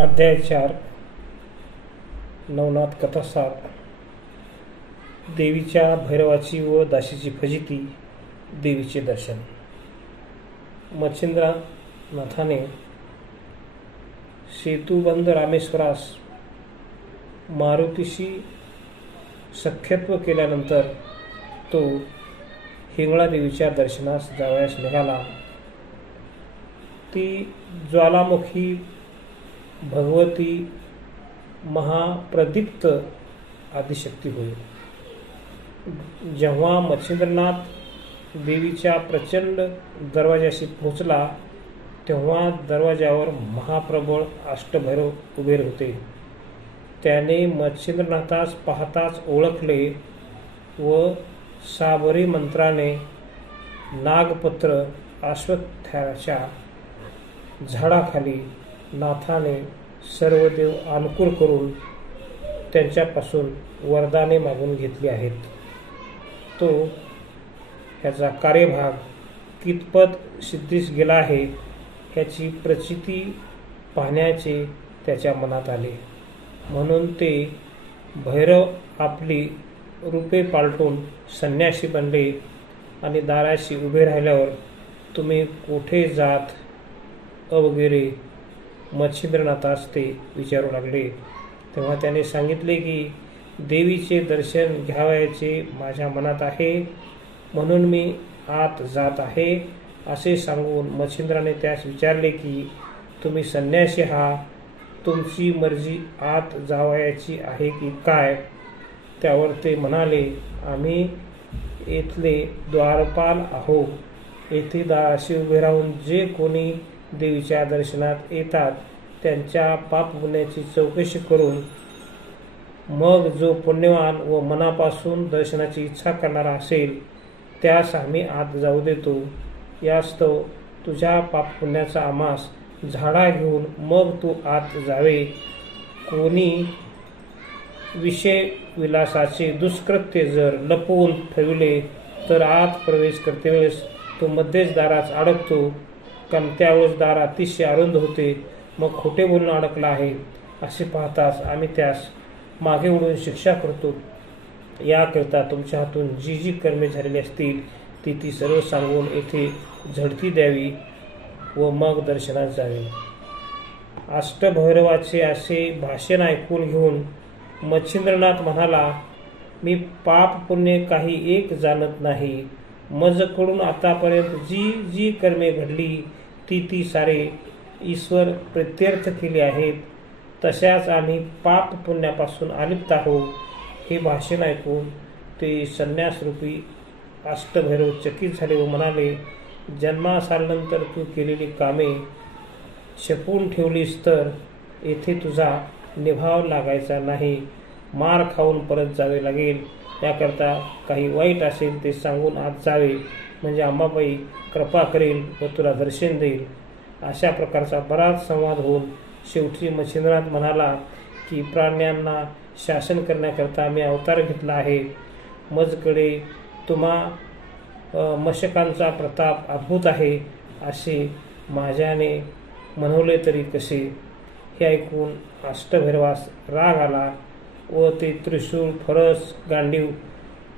अध्याय 4 नवनाथ कथासार. देवीच्या भैरवाची व दासीची फजिती. देवीचे दर्शन. मच्छिंद्रनाथाने सेतुबंध रामेश्वरास मारुतीशी सख्यत्व केल्यानंतर तो हिंगळा देवीच्या दर्शनास जावयास निघाला. ती ज्वालामुखी भगवती महाप्रदीप्त आदिशक्ती होय. जेव्हा मच्छिंद्रनाथ देवीच्या प्रचंड दरवाजाशी पोहोचला तेव्हा दरवाजावर महाप्रबळ अष्टभैरव उभे होते. त्याने मच्छिंद्रनाथास पाहताच ओळखले व साबरी मंत्राने नागपत्र अश्वत्थाच्या झाडाखाली नाथाने सर्व देव अनुकूल करून त्यांच्यापासून वरदाने मागून घेतली आहेत. तो ह्याचा कार्यभाग कितपत सिद्धीस गेला आहे ह्याची प्रचिती पाहण्याचे त्याच्या मनात आले. म्हणून ते भैरव आपली रूपे पालटून संन्यासी बनले आणि दाराशी उभे राहिल्यावर तुम्ही कुठे जात वगैरे मच्छिंद्रनाथास ते विचारू लागले. तेव्हा त्याने सांगितले की देवीचे दर्शन घ्यावयाचे माझ्या मनात आहे म्हणून मी आत जात आहे असे सांगून मच्छिंद्राने त्यास विचारले की तुम्ही संन्यासी आहात, तुमची मर्जी आत जावयाची आहे की काय. त्यावर ते म्हणाले आम्ही येथले द्वारपाल आहो. येथे दाराशी उभे राहून जे कोणी देवीच्या दर्शनात येतात त्यांच्या पाप पुण्याची चौकशी करून मग जो पुण्यवान व मनापासून दर्शनाची इच्छा करणारा असेल त्यास आम्ही आत जाऊ देतो. यास्तव तुझ्या पाप पुण्याचा आमास झाडा घेऊन मग तू आत जावे. कोणी विषय विलासाचे दुष्कृत्य जर लपवून ठेवले तर आत प्रवेश करते वेळेस तो मध्येच दारात अडकतो, कारण त्यावेळेस दार अतिशय अरुंद होते. मग खोटे बोलून अडकला आहे असे पाहताच आम्ही त्यास मागे ओढून शिक्षा करतो. याकरिता तुमच्या हातून जी जी कर्मे झालेली असतील ती सर्व सांगून येथे झडती द्यावी व मग दर्शनात जावे. अष्टभैरवाचे असे भाषण ऐकून घेऊन मच्छिंद्रनाथ म्हणाला मी पाप पुण्य काही एक जाणत नाही. मजकडून आतापर्यंत जी जी कर्मे घडली ती सारे ईश्वर प्रित्यर्थ केली आहेत. तशाच आम्ही पाप पुण्यापासून अलिप्त आहोत. हे भाषण ऐकून ते संन्यासरूपी अष्टभैरव चकित झाले व म्हणाले जन्मासानंतर तू केलेली कामे छपून ठेवलीस तर येथे तुझा निभाव लागायचा नाही. मार खाऊन परत जावे लागेल. याकरता काही वाईट असेल ते सांगून आत जावे म्हणजे अंबाबाई कृपा करेल व तुला दर्शन देईल. अशा प्रकारचा बराच संवाद होऊन शेवटी मच्छिंद्रनाथ म्हणाला की प्राण्यांना शासन करण्याकरता मी अवतार घेतला आहे. मजकडे तुम्हा मशकांचा प्रताप अद्भुत आहे असे माझ्याने म्हणवले तरी कसे. हे ऐकून अष्टभैरवास राग आला व ते त्रिशूळ, फरस, गांडीव,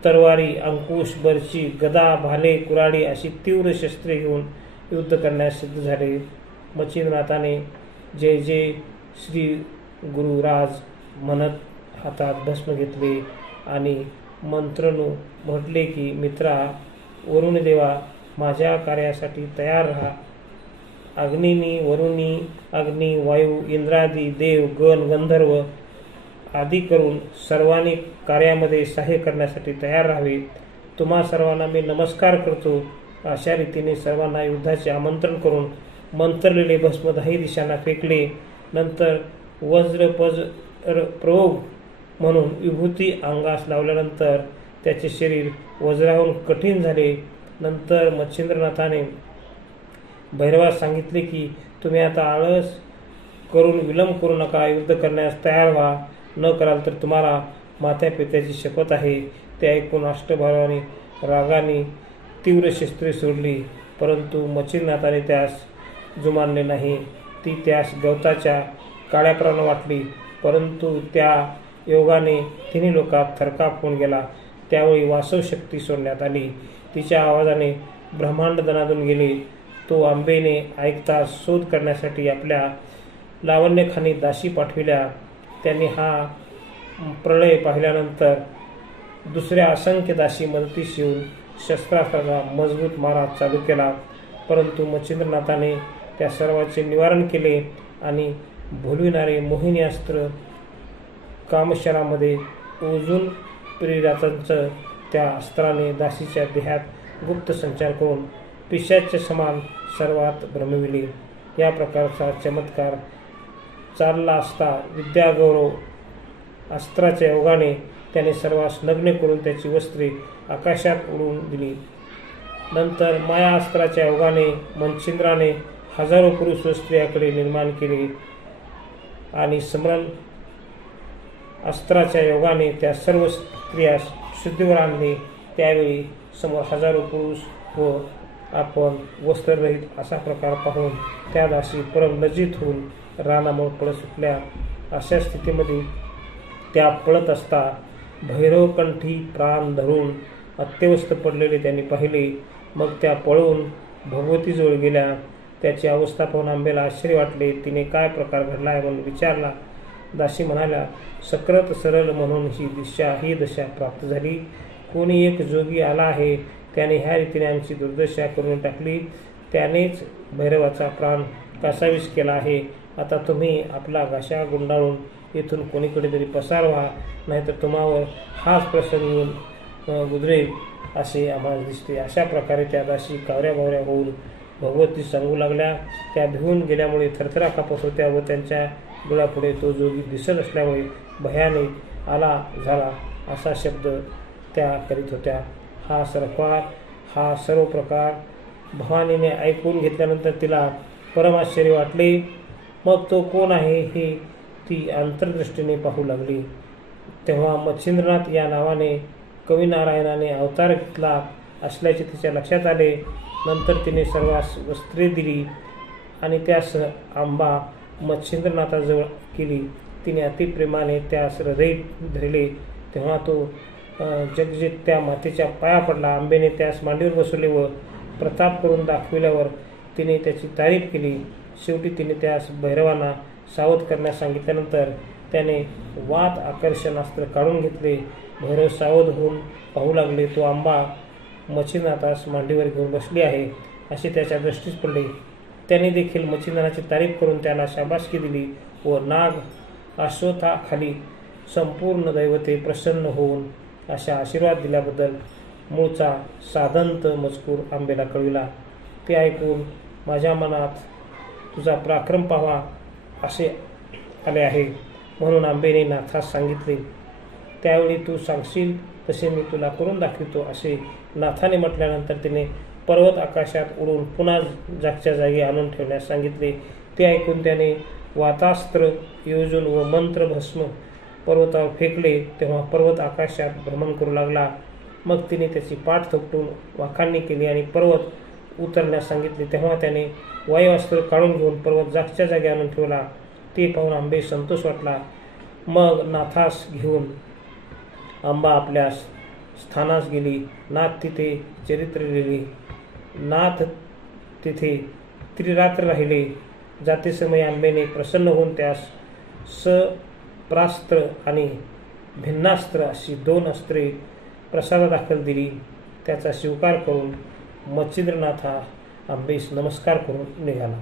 तरवारी, अंकुश, बर्ची, गदा, भाले, कुऱ्हाडी अशी तीव्र शस्त्रे घेऊन युद्ध करण्यास सिद्ध झाले. मच्छिंद्रनाथाने जय जय श्री गुरुराज म्हणत हातात भस्म घेतले आणि मंत्रनु म्हटले की मित्रा वरुण देवा माझ्या कार्यासाठी तयार राहा. अग्निनी वरुणी अग्नी, वायू, इंद्रादी देव, गण, गंधर्व आदी करून सर्वांनी कार्यामध्ये सहाय्य करण्यासाठी तयार राहावे. तुम्हा सर्वांना मी नमस्कार करतो. अशा रीतीने सर्वांना युद्धाचे आमंत्रण करून मंत्रलेले भस्म 10 दिशांना फेकले. नंतर वज्र प्रयोग म्हणून विभूती अंगास लावल्यानंतर त्याचे शरीर वज्राहून कठीण झाले. नंतर मच्छिंद्रनाथाने भैरवास सांगितले की तुम्ही आता आळस करून विलंब करू नका. युद्ध करण्यास तयार व्हा. न कराल तर तुम्हाला मात्या पित्याची शपथ आहे. ते ऐकून अष्टभैरवाने रागाने तीव्र शस्त्रे सोडली. परंतु मच्छिंद्रनाथाने त्यास जुमानले नाही. ती त्यास गवताच्या काळ्याप्रमाणे वाटली, परंतु त्या योगाने तिन्ही लोकात थरकाप होऊन गेला. त्यावेळी वासव शक्ती सोडण्यात आली. तिच्या आवाजाने ब्रह्मांड दणादून गेले. तो आंबेने ऐकताच शोध करण्यासाठी आपल्या लावण्यखानी दासी पाठविल्या. त्यांनी हा प्रलय पाहिल्यानंतर दुसऱ्या असंख्य दासी मदतीस येऊन शस्त्रास्त्राचा मजबूत मारा चालू केला, परंतु मच्छिंद्रनाथाने त्या सर्वांचे निवारण केले आणि भुलविणारे मोहिनी अस्त्र कामशरामध्ये ओजून प्रियरातांचं त्या अस्त्राने दासीच्या देहात गुप्त संचार करून पिशाच्या समान सर्वात भ्रमविले. या प्रकारचा चमत्कार चालला असता विद्यागौरव अस्त्राच्या योगाने त्याने सर्वांस नग्न करून त्याची वस्त्रे आकाशात उडवून दिली. नंतर माया अस्त्राच्या योगाने मच्छिंद्राने हजारो पुरुष व स्त्रियाकडे निर्माण केले आणि समरण अस्त्राच्या योगाने त्या सर्व स्त्रियास शुद्धीवर आणले. त्यावेळी समोर हजारो पुरुष व आपण वस्त्ररहित असा प्रकार पाहून त्या दासी परम लज्जित होऊन रानामोळ पळत सुटल्या. अशा स्थितीमध्ये त्या पळत असता भैरवकंठी प्राण धरून अत्यवस्थ पडलेले त्यांनी पाहिले. मग त्या पळून भगवतीजवळ गेल्या. त्याची अवस्था पाहून आंबेला आश्चर्य वाटले. तिने काय प्रकार घडला आहे म्हणून विचारला. दासी म्हणाल्या, सकृत सरळ म्हणून ही दशा प्राप्त झाली. कोणी एक जोगी आला आहे, त्याने ह्या रीतीने आमची दुर्दशा करून टाकली. त्यानेच भैरवाचा प्राण कासावीस केला आहे. आता तुम्ही आपला घाशा गुंडाळून येथून कोणीकडे तरी पसारवा, नाहीतर तुम्हावर हाच प्रसंग येऊन गुजरेल असे आम्हाला दिसते. अशा प्रकारे त्या दासी कावऱ्या बावऱ्या होऊन भगवती सांगू लागल्या. त्या भिवून गेल्यामुळे थरथरा कापत होत्या व त्यांच्या डोळ्यापुढे तो जोगी दिसत असल्यामुळे भयाने आला झाला असा शब्द त्या करीत होत्या. हा सर्व प्रकार भवानीने ऐकून घेतल्यानंतर तिला परमाश्चर्य वाटले. मग तो कोण आहे हे ती अंतर्दृष्टीने पाहू लागली. तेव्हा मच्छिंद्रनाथ या नावाने कविनारायणाने अवतार घेतला असल्याचे तिच्या लक्षात आले. नंतर तिने सर्वांस वस्त्रे दिली आणि त्यास आंबा मच्छिंद्रनाथाजवळ केली. तिने अतिप्रेमाने त्यास हृदयीत धरले. तेव्हा तो जगजित त्या मातेच्या पाया पडला. आंबेने त्यास मांडीवर बसवले व प्रताप करून दाखविल्यावर तिने त्याची तारीफ केली. शेवटी तिने त्यास भैरवांना सावध करण्यास सांगितल्यानंतर त्याने वात आकर्षणास्त्र काढून घेतले. भैरव सावध होऊन पाहू लागले. तो आंबा मच्छिंद्रनाथास मांडीवर घेऊन बसली आहे असे त्याच्या दृष्टीस पडले. त्याने देखील मच्छिंद्रनाथाची तारीफ करून त्याला शाबासकी दिली व नाग अश्वत्थाखाली संपूर्ण दैवते प्रसन्न होऊन अशा आशीर्वाद दिल्याबद्दल मूळचा साधंत मजकूर आंबेला कळविला. ते ऐकून माझ्या मनात तुझा पराक्रम पाहावा असे आले आहे, म्हणून आंबेने नाथास सांगितले. त्यावेळी तू सांगशील तसे मी तुला करून दाखवितो असे नाथाने म्हटल्यानंतर तिने पर्वत आकाशात उडून पुन्हा जागच्या जागी आणून ठेवण्यास सांगितले. ते ऐकून त्याने वातास्त्र योजून व मंत्र भस्म पर्वतावर फेकले. तेव्हा पर्वत आकाशात भ्रमण करू लागला. मग तिने त्याची पाठ थोपटून वाखाणणी केली आणि पर्वत उतरण्यास सांगितले. तेव्हा त्याने वायुअस्त्र काढून घेऊन पर्वत जागच्या जागी आणून ठेवला. ते पाहून आंबे संतोष वाटला. मग नाथास घेऊन आंबा आपल्या स्थानास गेली. नाथ तिथे चरित्र लिहिले. नाथ तिथे त्रिरात्र राहिले. जाते समय आंबेने प्रसन्न होऊन त्यास सप्रास्त्र आणि भिन्नास्त्र अशी 2 अस्त्रे प्रसादादाखल दिली. त्याचा स्वीकार करून मच्छिंद्रनाथ हा आंबेस नमस्कार करून निघाला.